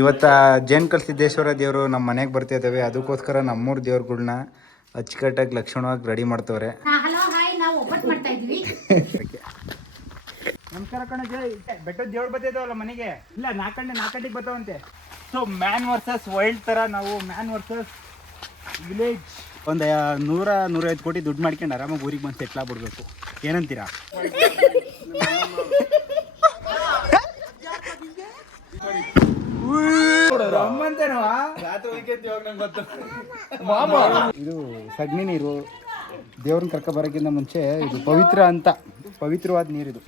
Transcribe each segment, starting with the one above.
ಇವತ್ತು ಜೇನ್ಕಲ್ ಸಿದ್ದೇಶ್ವರ ದೇವರು ನಮ್ಮ ಮನೆಗೆ ಬರ್ತಿದ್ದಾವೆ. ಅದಕ್ಕೋಸ್ಕರ ನಮ್ಮೂರು ದೇವ್ರುಗಳ್ನ ಅಚ್ಚುಕಟ್ಟಾಗಿ ಲಕ್ಷಣವಾಗಿ ರೆಡಿ ಮಾಡ್ತವ್ರೆ. ನಮಸ್ಕಾರ ಕಣ ಜೈ. ಬೆಟ್ಟದ ದೇವ್ರು ಬರ್ತಿದ್ದಾವಲ್ಲ ಮನೆಗೆ, ಇಲ್ಲ ನಾಲ್ಕಂಡಿಗೆ ಬರ್ತಾವಂತೆ. ಸೊ ಮ್ಯಾನ್ ವರ್ಸಸ್ ವೈಲ್ಡ್ ಥರ ನಾವು ಮ್ಯಾನ್ ವರ್ಸಸ್ ವಿಲೇಜ್ ಒಂದು 100-150 ಕೋಟಿ ದುಡ್ಡು ಮಾಡ್ಕೊಂಡು ಆರಾಮಾಗಿ ಊರಿಗೆ ಬಂದು ಸೆಟ್ಲ್ ಆಗ್ಬಿಡ್ಬೇಕು. ಏನಂತೀರಾ? ಇದು ಸಗಣಿ ನೀರು. ದೇವ್ರನ್ನ ಕರ್ಕ ಬರೋಕ್ಕಿಂತ ಮುಂಚೆ ಇದು ಪವಿತ್ರವಾದ ನೀರಿದು.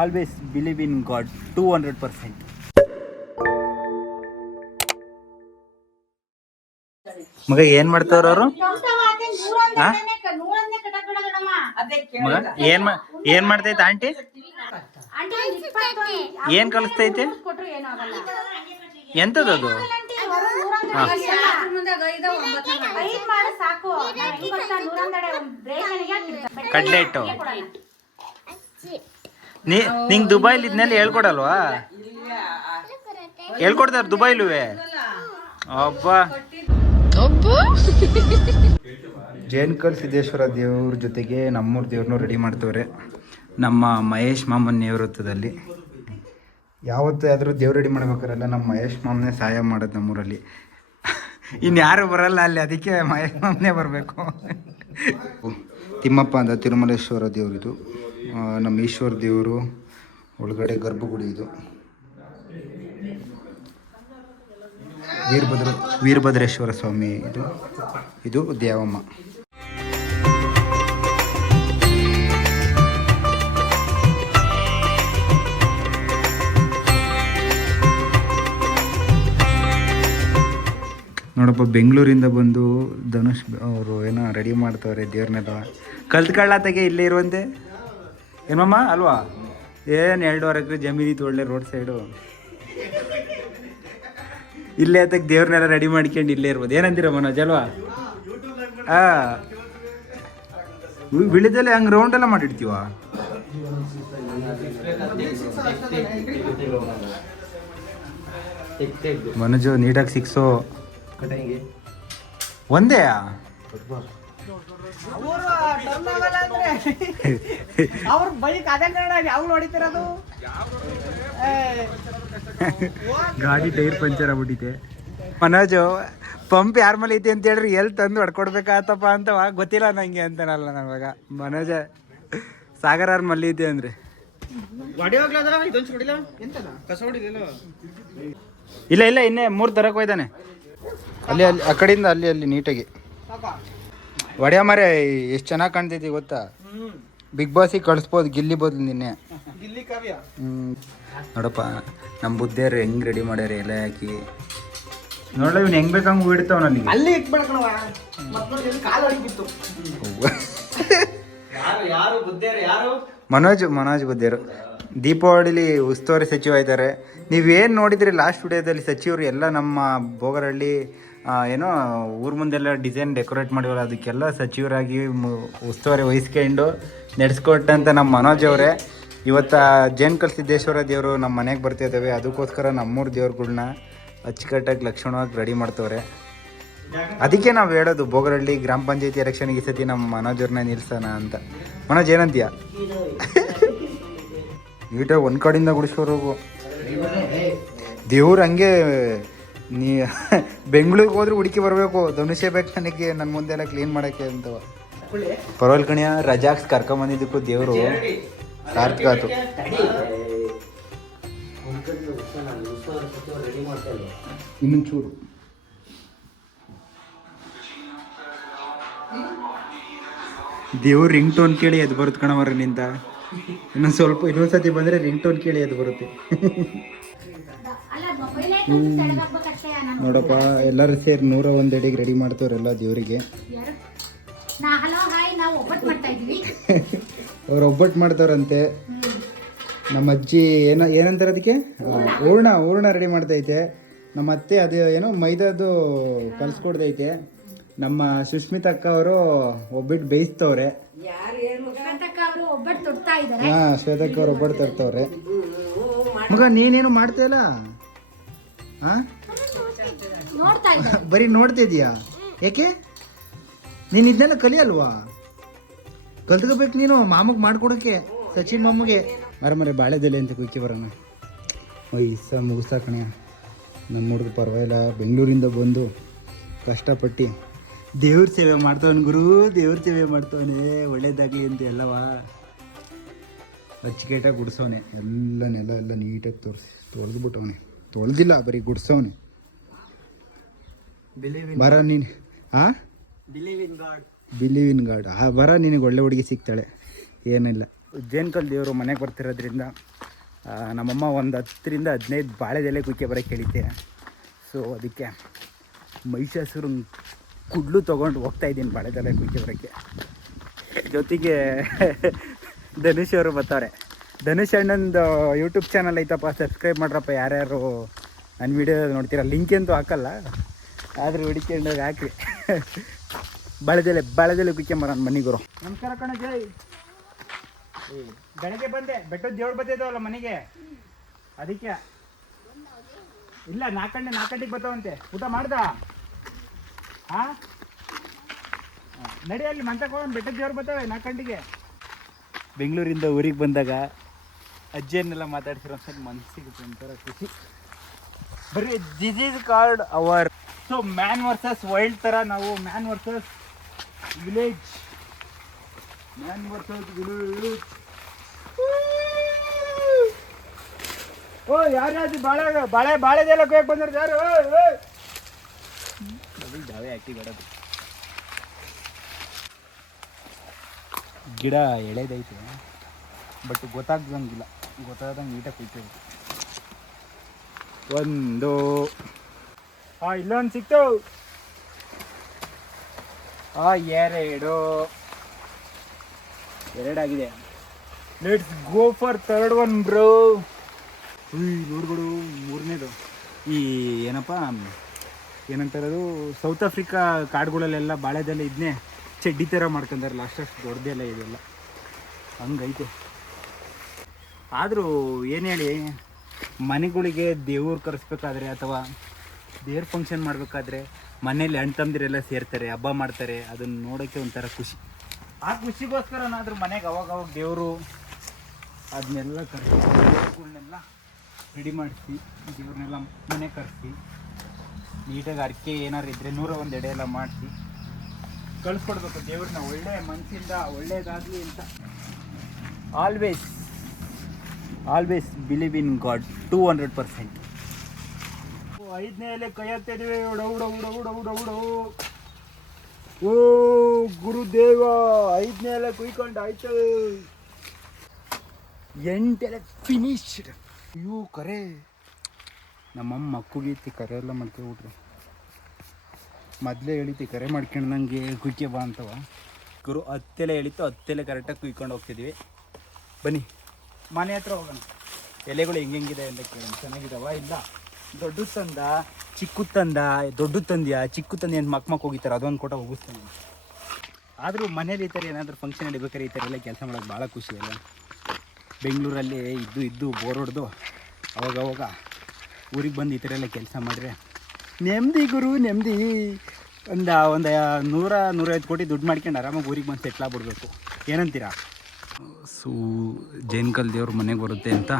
Always believe in God 200%. ಮಗ ಏನ್ ಮಾಡ್ತಾವ್ರ ಅವರು? ಏನ್ ಮಾಡ್ತೈತೆ ಆಂಟಿ? ಏನ್ ಕಲಿಸ್ತೈತೆ? ಎಂತದದು? ಕಡ್ಲೆ ಹಿಟ್ಟು. ನಿಂಗೆ ದುಬೈಲಿ ಇದನ್ನೆಲ್ಲ ಹೇಳ್ಕೊಡಲ್ವಾ? ಹೇಳ್ಕೊಡ್ತಾರ ದುಬೈಲುವೆ. ಅಬ್ಬಾ, ಜೇನ್ಕಲ್ ಸಿದ್ದೇಶ್ವರ ದೇವ್ರ ಜೊತೆಗೆ ನಮ್ಮೂರು ದೇವ್ರನ್ನೂ ರೆಡಿ ಮಾಡ್ತವ್ರೆ. ನಮ್ಮ ಮಹೇಶ್ ಮಾಮನ್ ನೇತೃತ್ವದಲ್ಲಿ ಯಾವತ್ತಾದರೂ ದೇವ್ರು ರೆಡಿ ಮಾಡ್ಬೇಕಾರಲ್ಲ ನಮ್ಮ ಮಹೇಶ್ ಮಾಮನೇ ಸಹಾಯ ಮಾಡೋದು ನಮ್ಮೂರಲ್ಲಿ. ಇನ್ಯಾರು ಬರಲ್ಲ ಅಲ್ಲಿ, ಅದಕ್ಕೆ ಮಹೇಶ್ ಮಾಮನೇ ಬರಬೇಕು. ತಿಮ್ಮಪ್ಪ ಅಂತ ತಿರುಮಲೇಶ್ವರ ದೇವರಿದು. ನಮ್ಮ ಈಶ್ವರ ದೇವರು ಒಳಗಡೆ ಗರ್ಭಗುಡಿ. ಇದು ವೀರಭದ್ರೇಶ್ವರ ಸ್ವಾಮಿ. ಇದು ದೇವಮ್ಮ. ನೋಡಪ್ಪ, ಬೆಂಗಳೂರಿಂದ ಬಂದು ಧನುಷ್ ಅವರು ಏನೋ ರೆಡಿ ಮಾಡ್ತವ್ರೆ ದೇವ್ರನ್ನೆಲ್ಲ. ಕಲ್ತ್ಕೊಳ್ಳಾತಾಗೆ ಇಲ್ಲೇ ಇರುವಂತೆ ಏನಮ್ಮ ಅಲ್ವಾ? ಏನು 2.5 ಎಕರೆ ಜಮೀನಿತ್ತು, ಒಳ್ಳೆ ರೋಡ್ ಸೈಡು. ಇಲ್ಲೇ ಅದಕ್ಕೆ ದೇವ್ರನ್ನೆಲ್ಲ ರೆಡಿ ಮಾಡ್ಕೊಂಡು ಇಲ್ಲೇ ಇರ್ಬೋದು. ಏನಂತೀರ ಮನೋಜ್ ಅಲ್ವಾ? ಬಿಳಿದಲ್ಲೇ ಹಂಗೆ ರೌಂಡೆಲ್ಲ ಮಾಡಿಡ್ತೀವ. ಮನೋಜು ನೀಟಾಗಿ 6 ಒಂದೇ ಗಾಡಿ ಟೈರ್ ಪಂಚರ್ ಆಗ್ಬಿಟ್ಟಿದೆ. ಮನೋಜು ಪಂಪ್ ಯಾರ ಮೇಲೆ ಐತಿ ಅಂತ ಹೇಳ್ರಿ, ಎಲ್ಲಿ ತಂದು ಹೊಡ್ಕೊಡ್ಬೇಕಾತಪ್ಪ ಅಂತ ಗೊತ್ತಿಲ್ಲ ನಂಗೆ ಅಂತಾನಲ್ಲ ನವಾಗ. ಮನೋಜ ಸಾಗರ ಅವ್ರ ಮಲ್ಲಿ ಐತಿ ಅಂದ್ರೆ ಇಲ್ಲ ಇನ್ನೇ 3 ತರಕ್ಕೆ ಹೋಯ್ತಾನೆ. ಅಲ್ಲಿ ಆ ಕಡೆಯಿಂದ ಅಲ್ಲಿ ನೀಟಾಗಿ ಒಡೆಯ ಮಾರೆ. ಎಷ್ಟು ಚೆನ್ನಾಗಿ ಕಾಣ್ತೈತಿ ಗೊತ್ತಾ? ಬಿಗ್ ಬಾಸಿಗೆ ಕಳಿಸ್ಬೋದು ಗಿಲ್ಲಿ ಬದಲು ನಿನ್ನೆ. ನೋಡಪ್ಪ ನಮ್ಮ ಬುದ್ಧಿಯರು ಹೆಂಗ್ ರೆಡಿ ಮಾಡ್ಯಾರ ಎಲೆ ಹಾಕಿ. ನೋಡ ಇವ್ನು ಹೆಂಗ್ ಬೇಕಂಗ್ ಬಿಡ್ತಾವ ನನಗೆ. ಮನೋಜ್ ಬುದ್ಧಿಯರು ದೀಪಾವಳಿಲಿ ಉಸ್ತುವಾರಿ ಸಚಿವ ಇದ್ದಾರೆ. ನೀವೇನು ನೋಡಿದ್ರಿ ಲಾಸ್ಟ್ ವಿಡಿಯೋದಲ್ಲಿ ಸಚಿವರು ಎಲ್ಲ ನಮ್ಮ ಬೋಗರಹಳ್ಳಿ ಏನೋ ಊರ ಮುಂದೆಲ್ಲ ಡಿಸೈನ್ ಡೆಕೋರೇಟ್ ಮಾಡಿವಲ್ಲ, ಅದಕ್ಕೆಲ್ಲ ಸಚಿವರಾಗಿ ಉಸ್ತುವಾರಿ ವಹಿಸ್ಕೊಂಡು ನಡೆಸ್ಕೊಟ್ಟಂತ ನಮ್ಮ ಮನೋಜ್ ಅವರೇ. ಇವತ್ತು ಜೇನ್ಕಲ್ ಸಿದ್ದೇಶ್ವರ ದೇವರು ನಮ್ಮ ಮನೆಗೆ ಬರ್ತಿದ್ದಾವೆ. ಅದಕ್ಕೋಸ್ಕರ ನಮ್ಮೂರು ದೇವ್ರುಗಳ್ನ ಅಚ್ಚುಕಟ್ಟಾಗಿ ಲಕ್ಷಣವಾಗಿ ರೆಡಿ ಮಾಡ್ತವ್ರೆ. ಅದಕ್ಕೆ ನಾವು ಹೇಳೋದು ಬೋಗರಹಳ್ಳಿ ಗ್ರಾಮ ಪಂಚಾಯತಿ ಎಲೆಕ್ಷನ್ಗೆ ಈ ಸತಿ ನಮ್ಮ ಮನೋಜ್ ಅವ್ರನ್ನ ನಿಲ್ಸೋಣ ಅಂತ. ಮನೋಜ್ ಏನಂತೀಯ? ನೀಟಾಗಿ ಒಂದು ಕಡೆಯಿಂದ ಗುಡಿಸೋರು ದೇವ್ರು. ಹಂಗೆ ನೀ ಬೆಂಗಳೂರಿಗೆ ಹೋದ್ರೆ ಹುಡುಕಿ ಬರಬೇಕು. ಧನುಷೆ ಬೇಕು ನನಗೆ, ನನ್ನ ಮುಂದೆ ಎಲ್ಲ ಕ್ಲೀನ್ ಮಾಡೋಕ್ಕೆ ಅಂತವ. ಪರವಾಗಿಲ್ಲ ಕಣಿಯ, ರಜಾಕ್ಸ್ ಕರ್ಕೊಂಬಂದಿದ್ದಕ್ಕೂ ದೇವರು ಸಾರ್ಥಕ ಆಯ್ತು. ಇನ್ನೊಂದು ಚೂರು ದೇವ್ರು ರಿಂಗ್ ಟೋನ್ ಕೇಳಿ ಎದ್ದು ಬರುತ್ತೆ ಕಣವರ ನಿಂತ. ಇನ್ನೊಂದು ಸತಿ ಬಂದರೆ ರಿಂಗ್ ಟೋನ್ ಕೇಳಿ ಎದ್ದು ಬರುತ್ತೆ. ನೋಡಪ್ಪ ಎಲ್ಲರೂ ಸೇರಿ 101 ಅಡಿಗೆ ರೆಡಿ ಮಾಡ್ತವ್ರೆಲ್ಲ ದೇವರಿಗೆ. ಹಲೋ ಹಾಯ್, ನಾವು ಒಬ್ಬಟ್ಟು ಮಾಡ್ತಾ ಇದ್ವಿ. ಅವ್ರು ಒಬ್ಬಟ್ಟು ಮಾಡ್ತಾರಂತೆ. ನಮ್ಮ ಅಜ್ಜಿ ಏನಂತಾರೆ ಅದಕ್ಕೆ ಹೂರ್ಣ ರೆಡಿ ಮಾಡ್ತೈತೆ. ನಮ್ಮ ಅತ್ತೆ ಅದು ಏನೋ ಮೈದಾದು ಕಲ್ಸ್ಕೊಡ್ತೈತೆ. ನಮ್ಮ ಸುಷ್ಮಿತಾ ಅಕ್ಕ ಅವರು ಒಬ್ಬಟ್ಟು ಬೇಯಿಸ್ತವ್ರೆ. ಶ್ವೇತಕ್ಕ ಅವ್ರು ಒಬ್ಬಟ್ಟು ತರ್ತವ್ರೆ. ಮಗ ನೀನೇನು ಮಾಡ್ತೀಯಲ್ಲ, ಬರೀ ನೋಡ್ತಿದ್ಯಾ? ಯಾಕೆ ನೀನು ಇದನ್ನೆಲ್ಲ ಕಲಿಯಲ್ವಾ? ಕಲ್ತ್ಕೋಬೇಕು ನೀನು, ಮಾಮಗೆ ಮಾಡ್ಕೊಡೋಕ್ಕೆ, ಸಚಿನ್ ಮಾಮಗೆ. ಮರ ಬಾಳೆದೆಲೆ ಅಂತ ಕುಯ್ಕಿ ಬರೋಣ. ವಯಸ್ಸ ಮುಗಿಸ ಕಣೆ ನನ್ನ ಹುಡುಗ. ಪರವಾಗಿಲ್ಲ, ಬೆಂಗಳೂರಿಂದ ಬಂದು ಕಷ್ಟಪಟ್ಟು ದೇವ್ರ ಸೇವೆ ಮಾಡ್ತವನು ಗುರು, ದೇವ್ರ ಸೇವೆ ಮಾಡ್ತವನೆ, ಒಳ್ಳೇದಾಗಲಿ ಅಂತ ಎಲ್ಲವಾ ಅಚ್ಚುಕೇಟಾಗಿ ಗುಡಿಸೋನೆ. ಎಲ್ಲ ನೆಲ ಎಲ್ಲ ನೀಟಾಗಿ ತೊಳೆದ್ಬಿಟ್ಟವನೆ. ತೊಳೆದಿಲ್ಲ, ಬರೀ ಗುಡಿಸೋನೆ. ಬರ ನೀನು ಬಿಲೀವ್ ಇನ್ ಗಾಡ್. ಬರ ನಿನಗೆ ಒಳ್ಳೆ ಹುಡುಗಿ ಸಿಗ್ತಾಳೆ, ಏನಿಲ್ಲ. ಜೇನ್ಕಲ್ ದೇವರು ಮನೆಗೆ ಬರ್ತಿರೋದ್ರಿಂದ ನಮ್ಮಮ್ಮ ಒಂದು 10 ರಿಂದ 15 ಬಾಳೆದೆಲೆ ಕುಕ್ಕೆ ಬರೋಕ್ಕೆ ಹೇಳಿದ್ದೆ. ಸೊ ಅದಕ್ಕೆ ಮಹಿಷಾಸುರ ಕುಡ್ಲು ತೊಗೊಂಡು ಹೋಗ್ತಾಯಿದ್ದೀನಿ ಬಾಳೆದೆಲೆ ಕುಕ್ಕೆ ಬರೋಕ್ಕೆ. ಜೊತೆಗೆ ಧನುಷ್ ಅವರು ಬರ್ತಾರೆ. ಧನುಷ್ ಅಣ್ಣಂದು ಯೂಟ್ಯೂಬ್ ಚಾನಲ್ ಐತಪ್ಪ, ಸಬ್ಸ್ಕ್ರೈಬ್ ಮಾಡ್ರಪ್ಪ ಯಾರ್ಯಾರು ನನ್ನ ವೀಡಿಯೋ ನೋಡ್ತೀರ. ಲಿಂಕ್ ಅಂತೂ ಹಾಕಲ್ಲ, ಆದರೂ ಹುಡುಕೊಂಡೋಗಿ ಹಾಕಿ. ಬಾಳೆದೆಲೆ ಕುಕ್ಕೆ ಮರ ಮನೆಗುರು. ನಮಸ್ಕಾರ ಕಣ ಜೈ. ಬೆಳಗ್ಗೆ ಬಂದೆ, ಬೆಟ್ಟದ ದೇವ್ರು ಬರ್ತಿದ್ದಾವಲ್ಲ ಮನೆಗೆ, ಅದಕ್ಕೆ. ಇಲ್ಲ 4 ಗಂಟೆಗೆ ಬರ್ತಾವಂತೆ. ಊಟ ಮಾಡ್ದ? ಹಾಂ ನಡಿಯಲ್ಲಿ ಮಂತಕ್ಕೆ ಹೋಗೋಣ, ಬೆಟ್ಟದ ದೇವ್ರು ಬರ್ತಾವೆ 4 ಗಂಟೆಗೆ. ಬೆಂಗಳೂರಿಂದ ಊರಿಗೆ ಬಂದಾಗ ಅಜ್ಜಿಯನ್ನೆಲ್ಲ ಮಾತಾಡ್ಸಿರೋ ಸರಿ ಮನಸ್ಸಿಗೆ ಒಂಥರ ಖುಷಿ. ಬರೀ this is called our so man versus wild ಥರ ನಾವು ಮ್ಯಾನ್ ವರ್ಸಸ್ ವಿಲೇಜ್. ಓ ಯಾರ್ಯಾರು ಬಾಳೆದೆಲ್ಲ ಕೊಯ್ಯಕ್ಕೆ ಬಂದಿರ್ತಾರೆ. ದಾವೆ ಹಾಕಿ ಬರೋದು. ಗಿಡ ಎಳೆದೈತೆ, ಬಟ್ ಗೊತ್ತಾಗ್ದಂಗಿಲ್ಲ. ಗೊತ್ತಾಗ್ದಂಗೆ ನೀಟಾಗಿ ಕುಯ್ಕೋಬೇಕು. ಒಂದು ಇಲ್ಲೊಂದು ಸಿಕ್ತು. ಎರಡಾಗಿದೆ. Let's go for third one bro. ನೋಡ್ಗಳು, 3ನೇದು ಈ ಏನಪ್ಪ ಏನಂತಾರದು, ಸೌತ್ ಆಫ್ರಿಕಾ ಕಾಡುಗಳಲ್ಲೆಲ್ಲ ಬಾಳೆದೆಲ್ಲ ಇದನ್ನೇ ಚಡ್ಡಿ ಥರ ಮಾಡ್ಕೊಂಡಾರಲ್ಲ, ಅಷ್ಟು ದೊಡ್ಡದೆಲ್ಲ ಇದೆಲ್ಲ ಹಂಗೈತೆ. ಆದರೂ ಏನು ಹೇಳಿ, ಮನೆಗಳಿಗೆ ದೇವ್ರು ಕರೆಸ್ಬೇಕಾದ್ರೆ ಅಥವಾ ದೇವ್ರ ಫಂಕ್ಷನ್ ಮಾಡಬೇಕಾದ್ರೆ ಮನೇಲಿ ಅಣ್ಣ ತಮ್ಮದಿರೆಲ್ಲ ಸೇರ್ತಾರೆ, ಹಬ್ಬ ಮಾಡ್ತಾರೆ. ಅದನ್ನು ನೋಡೋಕ್ಕೆ ಒಂಥರ ಖುಷಿ. ಆ ಖುಷಿಗೋಸ್ಕರನಾದರೂ ಮನೆಗೆ ಅವಾಗ ದೇವರು ಅದನ್ನೆಲ್ಲ ಕರೆಸಿ, ದೇವ್ರುಗಳನ್ನೆಲ್ಲ ರೆಡಿ ಮಾಡಿಸಿ, ದೇವ್ರನ್ನೆಲ್ಲ ಮನೆ ಕರೆಸಿ, ನೀಟಾಗಿ ಅರ್ಕೆ ಏನಾರು ಇದ್ದರೆ 101 ಎಡೆ ಎಲ್ಲ ಮಾಡಿಸಿ ಕಳಿಸ್ಕೊಡ್ಬೇಕು ದೇವ್ರನ್ನ. ಒಳ್ಳೆ ಮನಸ್ಸಿಂದ ಒಳ್ಳೇದಾಗಲಿ ಅಂತ. Always believe in god 200%. 5ನೇ ಎಲೆ ಕೈ ಹಾಕ್ತಾಯಿದ್ದೀವಿ. ಓ ಗುರುದೇವ, 5ನೇ ಎಲೆ ಕುಯ್ಕೊಂಡು ಆಯ್ತು. 8 ಎಲೆ ಫಿನಿಶ್ಡ್. ಇವು ಕರೆ ನಮ್ಮಮ್ಮ ಮಕ್ಕುಗೀತಿ ಕರೆ ಎಲ್ಲ ಮಾಡ್ಕೊಬಿಟ್ರು. ಮೊದಲೇ ಹೇಳಿತಿ ಕರೆ ಮಾಡ್ಕೊಂಡಂಗೆ ಕುಯ್ಕೆ ಬಾ ಅಂತವ. ಗುರು 10 ಎಲೆ ಹೇಳಿತ್ತು, 10 ಎಲೆ ಕರೆಕ್ಟಾಗಿ ಕುಯ್ಕೊಂಡು ಹೋಗ್ತಿದ್ವಿ. ಬನ್ನಿ ಮನೆ ಹತ್ರ ಹೋಗೋಣ. ಎಲೆಗಳು ಹೆಂಗಿದೆ ಅಂತ ಕೇಳೋಣ. ಚೆನ್ನಾಗಿದ್ದಾವ ಇಲ್ಲ? ದೊಡ್ಡ ತಂದ, ಚಿಕ್ಕ ತಂದ, ದೊಡ್ಡ ತಂದ್ಯಾ, ಚಿಕ್ಕ ತಂದೆ ಅಂತ ಮಕ್ಕ ಹೋಗಿತಾರೆ. ಅದೊಂದು ಕೊಟ್ಟ ಹೋಗಿಸ್ತಾನೆ. ಆದರೂ ಮನೇಲಿ ಈ ಥರ ಏನಾದರೂ ಫಂಕ್ಷನ್ ನಡಿಬೇಕಾದ್ರೆ ಈ ಥರ ಎಲ್ಲ ಕೆಲಸ ಮಾಡೋದು ಭಾಳ ಖುಷಿ ಅಲ್ಲ. ಬೆಂಗಳೂರಲ್ಲಿ ಇದ್ದು ಬೋರ್ ಹೊಡೆದು ಅವಾಗವಾಗ ಊರಿಗೆ ಬಂದು ಈ ಥರ ಎಲ್ಲ ಕೆಲಸ ಮಾಡಿದ್ರೆ ನೆಮ್ಮದಿ ಗುರು, ನೆಮ್ಮದಿ. ಒಂದು 100-150 ಕೋಟಿ ದುಡ್ಡು ಮಾಡ್ಕೊಂಡು ಆರಾಮಾಗಿ ಊರಿಗೆ ಬಂದು ಸೆಟ್ಲ್ ಆಗ್ಬಿಡ್ಬೇಕು. ಏನಂತೀರಾ? ಸೊ ಜೇನ್ಕಲ್ ದೇವ್ರ ಮನೆಗೆ ಬರುತ್ತೆ ಅಂತ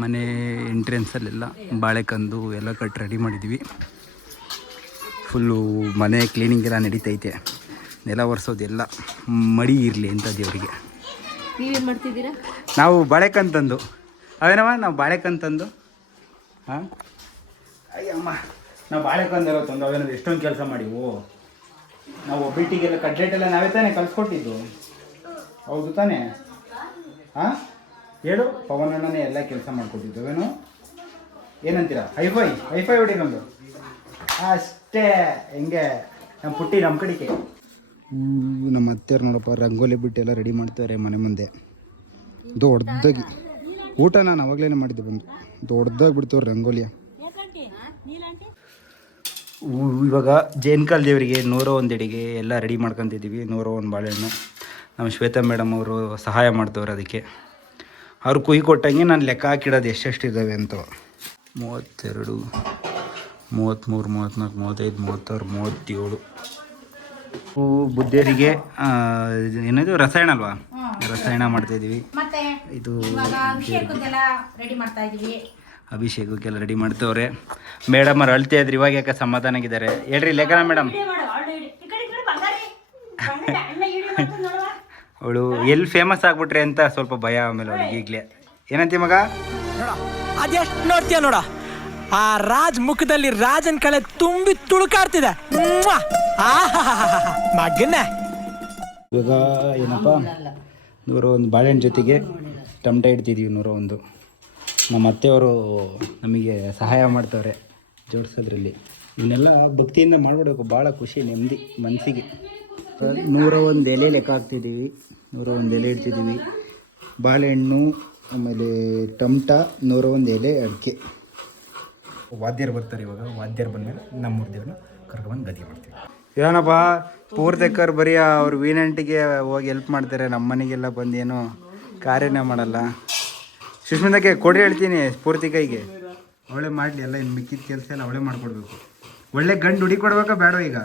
ಮನೆ ಎಂಟ್ರೆನ್ಸಲ್ಲೆಲ್ಲ ಬಾಳೆಕಂದು ಎಲ್ಲ ಕಟ್ಟಿ ರೆಡಿ ಮಾಡಿದ್ವಿ. ಫುಲ್ಲು ಮನೆ ಕ್ಲೀನಿಂಗ್ ಎಲ್ಲ ನಡೀತೈತೆ. ನೆಲ ಒರೆಸೋದೆಲ್ಲ ಮಡಿ ಇರಲಿ ಅಂತ ದೇವರಿಗೆ. ನೀವೇನು ಮಾಡ್ತಿದ್ದೀರಾ? ನಾವು ಬಾಳೆಕಂತಂದು ಅವೇನವ ನಾವು ಬಾಳೆಕಂತಂದು ಹಾಂ ಅಯ್ಯಮ್ಮ ನಾವು ಬಾಳೆಕಂದೆಲ್ಲ ತಂದು ಅವೇನಾದ್ರು ಎಷ್ಟೊಂದು ಕೆಲಸ ಮಾಡಿವು. ನಾವು ಒಬ್ಬಿಟ್ಟಿಗೆಲ್ಲ ಕಡ್ಲೆಟೆಲ್ಲ ನಾವೇ ತಾನೇ ಕಲಿಸ್ಕೊಟ್ಟಿದ್ದು, ಹೌದು ತಾನೇ? ಹಾಂ ಹೇಳು. ಪವನ್ ಅಣ್ಣನೇ ಎಲ್ಲ ಕೆಲಸ ಮಾಡ್ಕೊಟ್ಟಿದ್ದೇವೇನು? ಏನಂತೀರಾ? ಹೈಫೈ ಹೊಡಿ ನಮ್ಮದು ಅಷ್ಟೇ. ಹೆಂಗೆ ನಮ್ಮ ಪುಟ್ಟಿ ನಮ್ಮ ಕಡೆಗೆ ನಮ್ಮ ಅತ್ತೆಯವ್ರು ನೋಡಪ್ಪ ರಂಗೋಲಿ ಬಿಟ್ಟೆಲ್ಲ ರೆಡಿ ಮಾಡ್ತಾರೆ ಮನೆ ಮುಂದೆ ದೊಡ್ಡದಾಗಿ. ಊಟ ನಾನು ಅವಾಗಲೇ ಮಾಡಿದ್ದೆ ಬಂದು ದೊಡ್ಡದಾಗಿ ಬಿಡ್ತವ್ರು ರಂಗೋಲಿಯ. ಇವಾಗ ಜೇನ್ಕಾಲ್ ದೇವರಿಗೆ 101 ಅಡಿಗೆ ಎಲ್ಲ ರೆಡಿ ಮಾಡ್ಕೊತಿದ್ದೀವಿ. 101 ಬಾಳೆಹಣ್ಣು ನಮ್ಮ ಶ್ವೇತಾ ಮೇಡಮ್ ಅವರು ಸಹಾಯ ಮಾಡ್ತವ್ರೆ ಅದಕ್ಕೆ. ಅವ್ರು ಕುಯ್ ಕೊಟ್ಟಂಗೆ ನಾನು ಲೆಕ್ಕ ಹಾಕಿಡೋದು ಎಷ್ಟೆಷ್ಟಿದ್ದಾವೆ ಅಂತ. 32, 33, 34, 35, 36, 37. ಬುದ್ಧಿಯರಿಗೆ ಏನದು ರಸಾಯನ ಅಲ್ವಾ, ರಸಾಯನ ಮಾಡ್ತಾಯಿದ್ದೀವಿ. ಇದು ಅಭಿಷೇಕಕ್ಕೆಲ್ಲ ರೆಡಿ ಮಾಡ್ತವ್ರೆ. ಮೇಡಮ್ ಅವ್ರು ಅಳ್ತಾ ಇದ್ರು, ಇವಾಗ ಯಾಕೆ ಸಮಾಧಾನಾಗಿದ್ದಾರೆ ಹೇಳ್ರಿ ಲೇಖನ ಮೇಡಮ್. ಅವಳು ಎಲ್ಲಿ ಫೇಮಸ್ ಆಗ್ಬಿಟ್ರೆ ಅಂತ ಸ್ವಲ್ಪ ಭಯ ಆಮೇಲೆ ಅವಳಿಗೆ ಈಗಲೇ. ಏನಂತಿ ಮಗ? ಅದೆಷ್ಟು ನೋಡ್ತೀಯ ನೋಡ, ಆ ರಾಜ್ ಮುಖದಲ್ಲಿ ರಾಜನ್ ಕಳೆ ತುಂಬಿ ತುಳುಕಾಡ್ತಿದೆ ಮಗನ್ನ. ಇವಾಗ ಏನಪ್ಪ 101 ಬಾಳೆಹಣ್ಣು ಜೊತೆಗೆ ಟಮಟ ಇಡ್ತಿದ್ದೀವಿ 101. ನಮ್ಮ ಅತ್ತೆಯವರು ನಮಗೆ ಸಹಾಯ ಮಾಡ್ತವ್ರೆ ಜೋಡಿಸೋದ್ರಲ್ಲಿ. ಇವನ್ನೆಲ್ಲ ಭಕ್ತಿಯಿಂದ ಮಾಡ್ಬಿಡ್ಬೇಕು, ಭಾಳ ಖುಷಿ ನೆಮ್ಮದಿ ಮನಸ್ಸಿಗೆ. 101 ಎಲೆ ಲೆಕ್ಕ ಹಾಕ್ತಿದ್ದೀವಿ, 101 ಎಲೆ ಇಡ್ತಿದ್ದೀವಿ. ಬಾಳೆಹಣ್ಣು, ಆಮೇಲೆ ಟಮಟ, 101 ಎಲೆ ಅಡಿಕೆ. ವಾದ್ಯರು ಬರ್ತಾರೆ ಇವಾಗ. ವಾದ್ಯರು ಬಂದಮೇಲೆ ನಮ್ಮೂರ ದೇವ್ರನ್ನ ಕರ್ಕೊಂಡ್ಬಂದು ಗದಿ ಮಾಡ್ತೀವಿ. ಏನಪ್ಪ ಪೂರ್ತಿಕರ್ ಬರೀ ಅವ್ರು ವೀನಂಟಿಗೆ ಹೋಗಿ ಹೆಲ್ಪ್ ಮಾಡ್ತಾರೆ, ನಮ್ಮ ಮನೆಗೆಲ್ಲ ಬಂದು ಏನೋ ಕಾರ್ಯನೇ ಮಾಡಲ್ಲ. ಸುಷ್ಮಿತಕ್ಕೆ ಕೊಡಿ ಹೇಳ್ತೀನಿ ಪೂರ್ತಿ ಕೈಗೆ, ಅವಳೇ ಮಾಡಲಿ ಎಲ್ಲ. ಇನ್ನು ಮಿಕ್ಕಿದ ಕೆಲಸ ಎಲ್ಲ ಅವಳೇ ಮಾಡಿಕೊಡ್ಬೇಕು. ಒಳ್ಳೆ ಗಂಡು ಹುಡಿ ಕೊಡ್ಬೇಕಾ ಬೇಡ? ಈಗ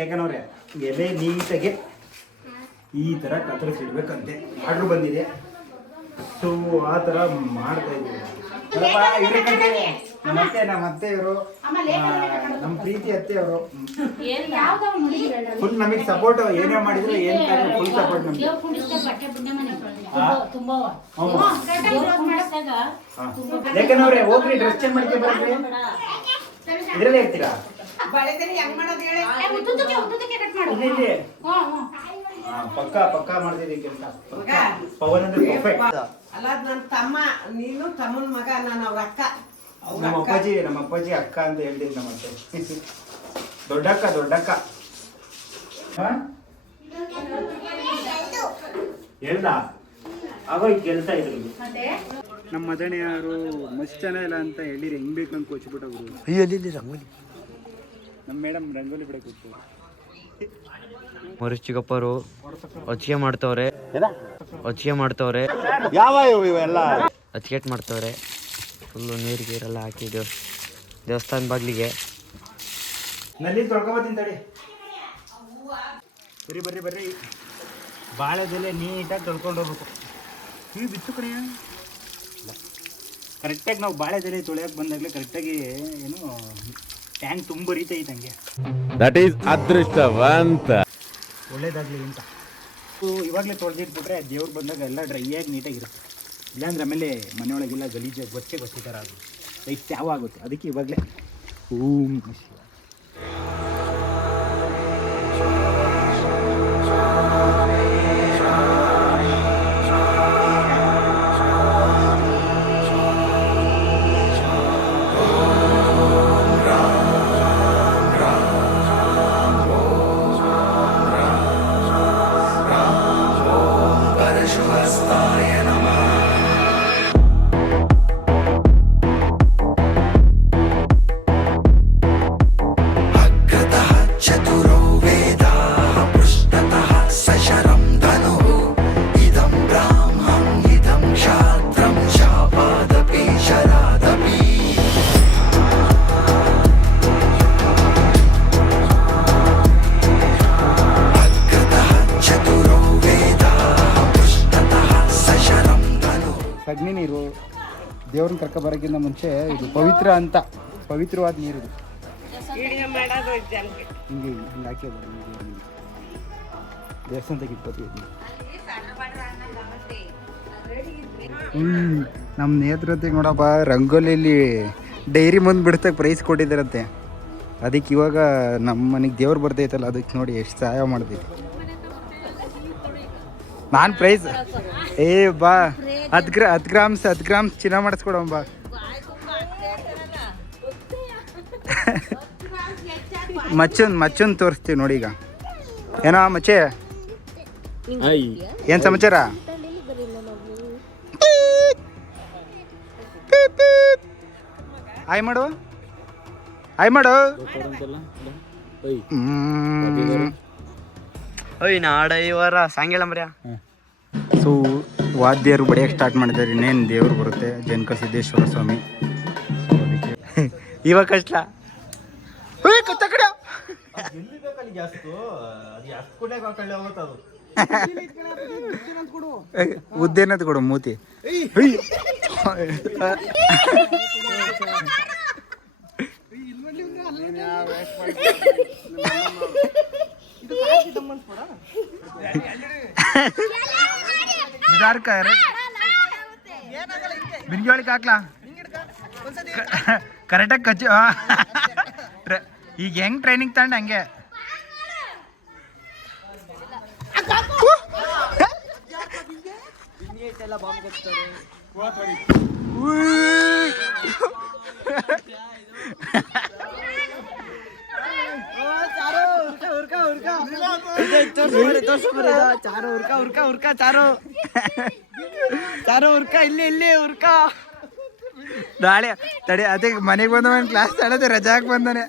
ಲೇಖನವ್ರೆ ಎಲೆ ನೀಟಾಗೆ ಈ ಥರ ಕತ್ತರಿಸಿಡ್ಬೇಕಂತೆ ಆರ್ಡ್ರ್ ಬಂದಿದೆ. ಸೊ ಆ ಥರ ಮಾಡ್ತಾ ಇದ್ದೀವಿ. ನಮ್ಮ ಅತ್ತೆಯವರು, ನಮ್ಮ ಪ್ರೀತಿ ಅತ್ತೆಯವರು ಫುಲ್ ನಮಗೆ ಸಪೋರ್ಟ್. ಏನೇ ಮಾಡಿದ್ರು ಏನು ಫುಲ್ ಸಪೋರ್ಟ್ ನಮಗೆ. ಲೇಖನವ್ರೆ ಹೋಗ್ರಿ ಡ್ರೆಸ್ ಚೇಂಜ್ ಮಾಡ್ಕೊಂಡು ಬರ್ರಿ. ಇದ್ರಲ್ಲೇ ಇರ್ತೀರಾ? ಪಕ್ಕ ಮಾಡ್ತಿದ್ದೀವಿ ಕೆಲಸ. ಪವನ್ ಅಂದ್ರೆ ಪರ್ಫೆಕ್ಟ್. ಅಲ್ಲ ನನ್ನ ತಮ್ಮ, ನೀನು ತಮ್ಮನ ಮಗ, ನಾನು ಅವ್ರ ಅಕ್ಕ. ನಮ್ಮ ಅಪ್ಪಾಜಿ ಅಕ್ಕ ಅಂತ ಹೇಳ್ತಿದ್ದೆ ನಮ್ಮ ಅತ್ತೆ. ದೊಡ್ಡಕ್ಕ ಹೇಳ್ದ ಆಗೋಯ್ ಕೆಲಸ ಇದ್ರಿಗೆ. ನಮ್ಮ ಮದಣೆ ಯಾರು ಮಸ್ತ್ ಚೆನ್ನಾಗಿಲ್ಲ ಅಂತ ಹೇಳಿರಿ, ಹೆಂಗ್ ಬೇಕು ಅಂತ ಕೊಚ್ಬಿಟ್ಟವ್ರು. ಅಯ್ಯಲ್ಲಿ ರಂಗೋಲಿ ನಮ್ಮ ಮೇಡಮ್ ರಂಗೋಲಿ ಬಿಡಕ್ಕೆ ಹೋಗ್ತು. ಮರುಷ್ ಚಿಕ್ಕಪ್ಪರು ಅಚ್ಚಿಗೆ ಮಾಡ್ತವ್ರೆ ಯಾವ ಇವೆಲ್ಲ ಅಚ್ಚಿಗೆಟ್ ಮಾಡ್ತವ್ರೆ. ಫುಲ್ಲು ನೀರಿಗೆಲ್ಲ ಹಾಕಿ ದೇವಸ್ಥಾನ ಬಾಗಿಲಿಗೆ ನಲ್ಲಿ ತೊಳ್ಕೊಬತ್ತೀನಿ ತಡಿ. ಬರ್ರಿ ಬಾಳೆದೆಲೆ ನೀಟಾಗಿ ತೊಳ್ಕೊಂಡು ಹೋಗ್ಬೇಕು. ನೀವು ಬಿತ್ತು ಕಡೆ ಕರೆಕ್ಟಾಗಿ ನಾವು ಬಾಳೆದೆಲೆ ತೊಳೆಯೋಕೆ ಬಂದಾಗಲೇ ಕರೆಕ್ಟಾಗಿ ಏನು ಟ್ಯಾಂಕ್ ತುಂಬ ಬರೀತೈತೆ ಹಂಗೆ. ದಟ್ ಈಸ್ ಅದೃಷ್ಟವಂತ. ಒಳ್ಳೇದಾಗಲಿ ಅಂತ ಇವಾಗಲೇ ತೊಳೆದಿಟ್ಬಿಟ್ರೆ ದೇವ್ರು ಬಂದಾಗ ಎಲ್ಲ ಡ್ರೈಯಾಗಿ ನೀಟಾಗಿರುತ್ತೆ. ಇಲ್ಲಾಂದ್ರೆ ಆಮೇಲೆ ಮನೆಯೊಳಗೆಲ್ಲ ಗಲೀಜಾಗಿ ಗೊಚ್ಚೆ ಥರ ಆಗುತ್ತೆ, ಲೈಕ್ ತ್ಯಾವ ಆಗುತ್ತೆ. ಅದಕ್ಕೆ ಇವಾಗಲೇ ಓಂ ಶಿವ. ಸಗಣಿ ನೀರು ದೇವ್ರನ್ನ ಕರ್ಕೊಬರೋಕ್ಕಿಂತ ಮುಂಚೆ ಇದು ಪವಿತ್ರ ಅಂತ, ಪವಿತ್ರವಾದ ನೀರು ಇದು. ಹಿಂಗೆ ಹಾಕಿ ದೇವಸ್ಥಾನ ತೆಗಿಟ್ಕೋತೀವಿ. ನಮ್ಮ ನೇತ್ರತೆಗೆ ನೋಡಪ್ಪ ರಂಗೋಲಿಯಲ್ಲಿ ಡೈರಿ ಮುಂದೆ ಬಿಡ್ತಕ್ಕೆ ಪ್ರೈಸ್ ಕೊಟ್ಟಿದ್ದಾರಂತೆ. ಅದಕ್ಕೆ ಇವಾಗ ನಮ್ಮ ಮನೆಗೆ ದೇವ್ರು ಬರ್ತೈತಲ್ಲ, ಅದಕ್ಕೆ ನೋಡಿ ಎಷ್ಟು ಸಹಾಯ ಮಾಡ್ತೈತಿ. ನಾನು ಪ್ರೈಸ್ ಬಾ 10 ಗ್ರಾಮ್ಸ್ ಚಿನ್ನ ಮಾಡಿಸ್ಕೊಡೋ ಬಾ. ಮಚ್ಚನ್ ತೋರಿಸ್ತೀವಿ ನೋಡಿ. ಈಗ ಏನೋ ಮಚ್ಚೆ ಏನು ಸಮಾಚಾರ? ಆಯ್ ಮಾಡು ಓಯ್ ನಾಡ ಇವರ ಸಾಂಗೇಳ ಮರ್ಯಾ. ಸೊ ವಾದ್ಯರು ಬಡಿಯೋಕ್ಕೆ ಸ್ಟಾರ್ಟ್ ಮಾಡಿದ್ದಾರೆ. ಇನ್ನೇನು ದೇವ್ರು ಬರುತ್ತೆ, ಜನಕ ಸಿದ್ದೇಶ್ವರ ಸ್ವಾಮಿ. ಸೊ ಅದಕ್ಕೆ ಇವಾಗ ಕಷ್ಟ ಉದ್ದೇನದು ಕೊಡು ಮೂತಿ. ಬಿನ್ಜೋಳಿಗೆ ಹಾಕ್ಲಾ ಕರೆಕ್ಟಾಗಿ ಕಚ್ಚು. ಈಗ ಹೆಂಗ್ ಟ್ರೈನಿಂಗ್ ತಗೊಂಡು ಹಂಗೆ. ನಾಳೆ ತಡೆ ಅದೇ ಮನೆಗೆ ಬಂದವನ್ ಕ್ಲಾಸ್ ತಡದೆ ರಜಾಕ್ ಬಂದಾನೆ.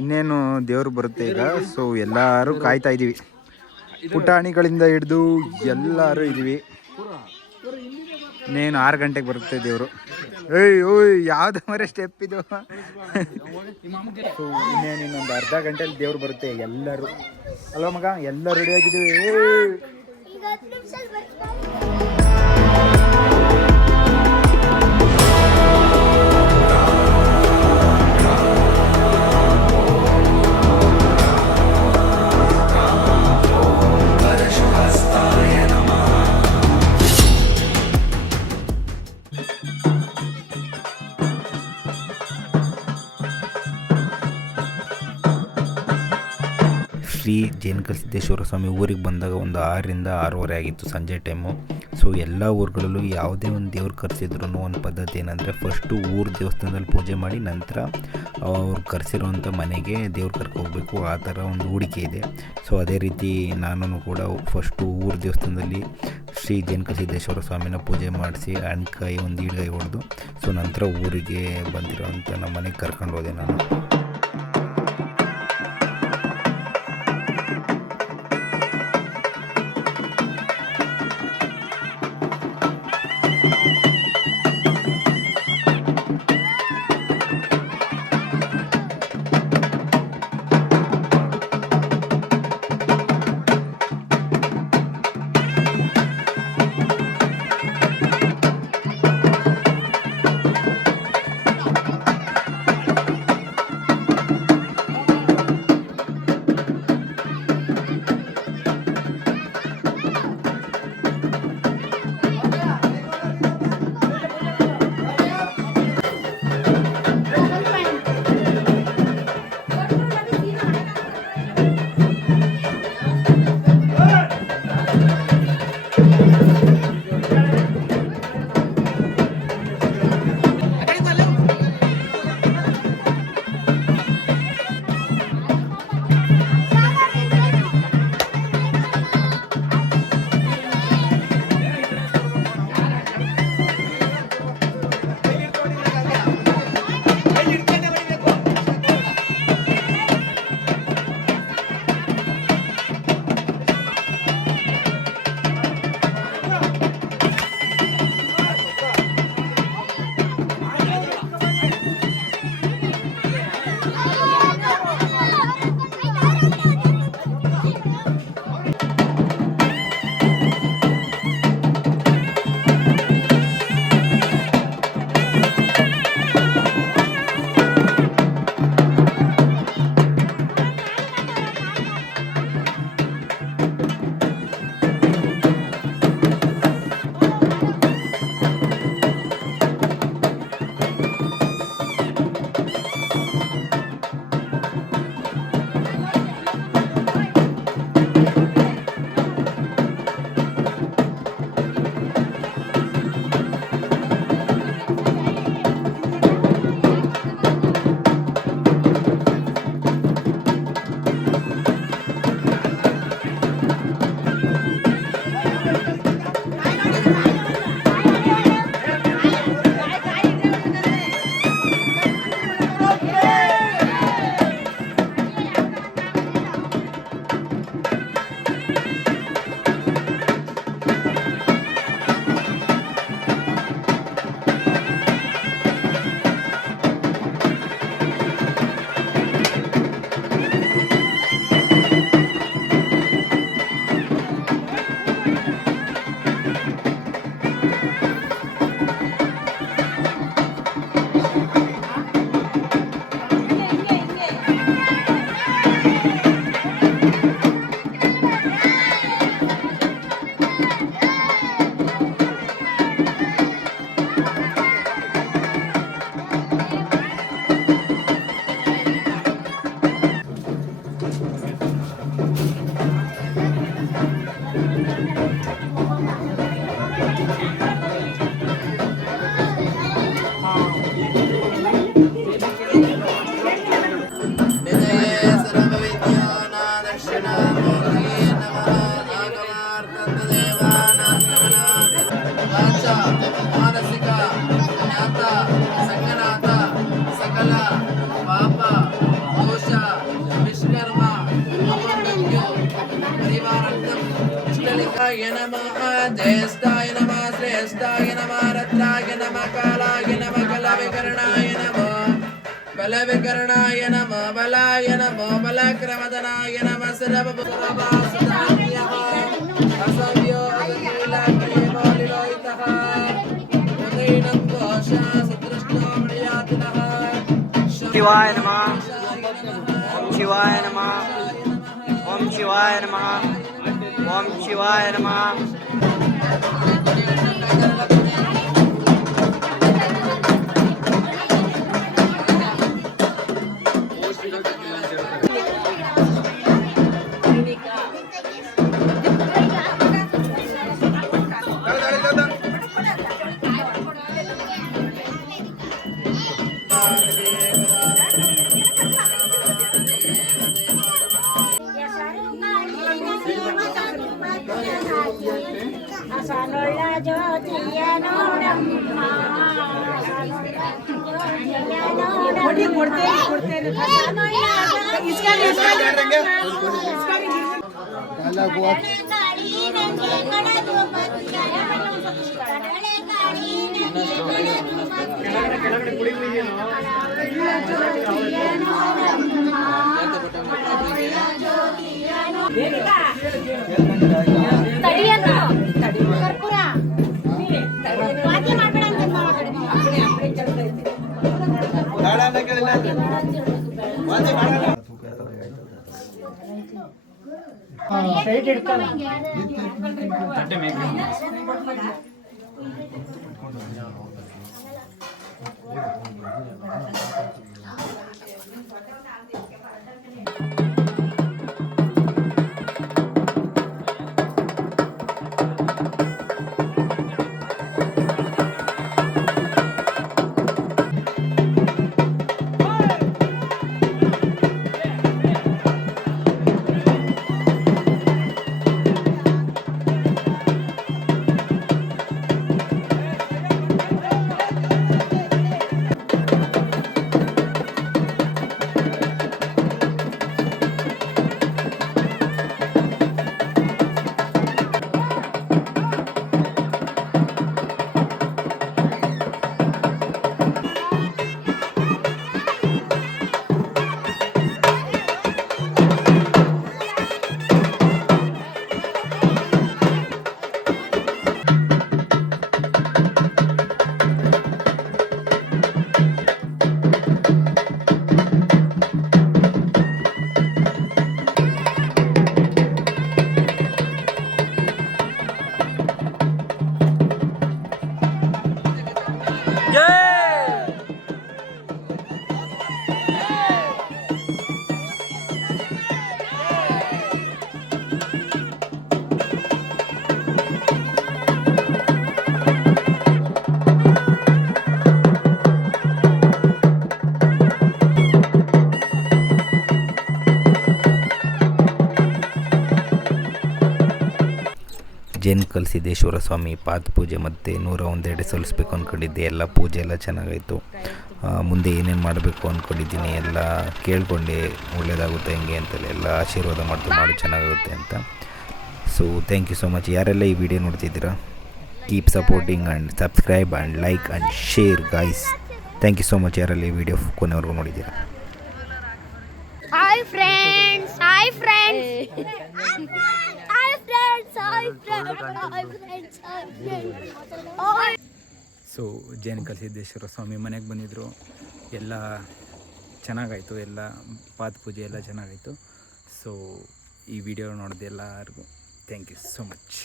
ಇನ್ನೇನು ದೇವ್ರು ಬರುತ್ತೆ ಈಗ. ಸೊ ಎಲ್ಲಾರು ಕಾಯ್ತಾ ಇದೀವಿ, ಪುಟಾಣಿಗಳಿಂದ ಹಿಡಿದು ಎಲ್ಲರೂ ಇದೀವಿ. ಇನ್ನೇನು 6 ಗಂಟೆಗೆ ಬರುತ್ತೆ ದೇವರು. ಓಯ್ ಯಾವ್ದು ಮರ ಸ್ಟೆಪ್ ಇದು. ಸೊ ಇನ್ನೇನು ಇನ್ನೊಂದು ಅರ್ಧ ಗಂಟೆಯಲ್ಲಿ ದೇವ್ರು ಬರುತ್ತೆ. ಎಲ್ಲರೂ ಅಲ್ವಾ ಮಗ, ಎಲ್ಲ ರೆಡಿ ಆಗಿದ್ದೀವಿ. ಶ್ರೀ ಜೇನಕ ಸಿದ್ದೇಶ್ವರ ಸ್ವಾಮಿ ಊರಿಗೆ ಬಂದಾಗ ಒಂದು 6ರಿಂದ 6:30 ಆಗಿತ್ತು ಸಂಜೆ ಟೈಮು. ಸೊ ಎಲ್ಲ ಊರುಗಳಲ್ಲೂ ಯಾವುದೇ ಒಂದು ದೇವ್ರು ಕರೆಸಿದ್ರು ಒಂದು ಪದ್ಧತಿ ಏನಂದರೆ ಫಸ್ಟು ಊರು ದೇವಸ್ಥಾನದಲ್ಲಿ ಪೂಜೆ ಮಾಡಿ ನಂತರ ಅವ್ರು ಕರೆಸಿರೋಂಥ ಮನೆಗೆ ದೇವ್ರು ಕರ್ಕೋಗ್ಬೇಕು, ಆ ಥರ ಒಂದು ಹೂಡಿಕೆ ಇದೆ. ಸೊ ಅದೇ ರೀತಿ ನಾನು ಕೂಡ ಫಸ್ಟು ಊರು ದೇವಸ್ಥಾನದಲ್ಲಿ ಶ್ರೀ ಜೇನಕ ಸಿದ್ದೇಶ್ವರ ಸ್ವಾಮಿನ ಪೂಜೆ ಮಾಡಿಸಿ ಹಣ್ಕಾಯಿ ಒಂದು ಈಡ್ಗಾಯಿ ಹೊಡೆದು ಸೊ ನಂತರ ಊರಿಗೆ ಬಂದಿರೋಂಥ ನಮ್ಮ ಮನೆಗೆ ಕರ್ಕೊಂಡು ಹೋದೆ ನಾನು. ಮಾನಸಿಕ ಜ್ಞಾತ ಸಂಗನಾಥ ಸಕಲ ಪಾಪ ದೋಷ ವಿಷ್ಕರ್ಮ ಅಪಮೃತ್ಯು ಪರಿವಾರಾರ್ಥಂ ಇಷ್ಟಲಿಂಗಾಯ ನಮಃ ಜ್ಯೇಷ್ಠಾಯ ನಮಃ ಶ್ರೇಷ್ಠಾಯ ನಮಃ ರತ್ನಾಯ ನಮಃ ಕಾಲಾಯ ನಮಃ ಕಲವಿಕರಣಾಯ ನಮಃ ಬಲವಿಕರಣಾಯ ನಮಃ ಬಲಾಯ ನಮಃ ಬಲಕ್ರಮದನಾಯ ನಮಃ ಸರ್ವಭೂತವಾಸುದಾಯ ಅಸವ್ಯೋ ಅಸಕೀಲಕ್ರಿಯಮಾಲಿಲೋಹಿತಃ ಉದಯನಂ ಘೋಷ ಸದೃಷ್ಟೋ ಮಣಿಯಾತಿನಃ ಶಿವಾಯ ನಮಃ ಓಂ ಶಿವಾಯ ನಮಃ ಓಂ ಶಿವಾಯ ನಮಃ ಓಂ ಶಿವಾಯ ನಮಃ ಅಸನೊಳ್ಳ ಜ್ಯೋತಿಯ ನೋಡಮ್ಮ ಕರ್ಪೂರ ವಾದ್ಯ ಮಾಡ್ಬೇಡ ಜೇನುಕಲ್ ಸಿದ್ದೇಶ್ವರ ಸ್ವಾಮಿ ಪಾದ ಪೂಜೆ ಮತ್ತು 101 ಸಲ್ಲಿಸ್ಬೇಕು ಅಂದ್ಕೊಂಡಿದ್ದೆ. ಎಲ್ಲ ಪೂಜೆ ಎಲ್ಲ ಚೆನ್ನಾಗಾಯಿತು. ಮುಂದೆ ಏನೇನು ಮಾಡಬೇಕು ಅಂದ್ಕೊಂಡಿದ್ದೀನಿ ಎಲ್ಲ ಕೇಳ್ಕೊಂಡೆ, ಒಳ್ಳೆಯದಾಗುತ್ತೆ ಹೆಂಗೆ ಅಂತೇಳಿ ಎಲ್ಲ ಆಶೀರ್ವಾದ ಮಾಡಿ ಚೆನ್ನಾಗಾಗುತ್ತೆ ಅಂತ. So thank you so much. ಯಾರೆಲ್ಲ ಈ ವಿಡಿಯೋ ನೋಡ್ತಿದ್ದೀರಾ, keep supporting and subscribe and like and share guys. Thank you so much ಯಾರೆಲ್ಲ ಈ ವಿಡಿಯೋ ಕೊನೆವರೆಗೂ ನೋಡಿದ್ದೀರಾ. Hi friends, hi friends, hi friends, hi friends, hi friends, hi. So Jenukal Siddeshwara Swamy ಮನೆಗೆ ಬಂದಿದ್ದರು. ಎಲ್ಲ ಚೆನ್ನಾಗಾಯಿತು, ಎಲ್ಲ ಪಾದ ಪೂಜೆ ಎಲ್ಲ ಚೆನ್ನಾಗಾಯಿತು. ಸೊ ಈ ವಿಡಿಯೋ ನೋಡಿದೆ ಎಲ್ಲರಿಗೂ ಥ್ಯಾಂಕ್ ಯು ಸೊ ಮಚ್.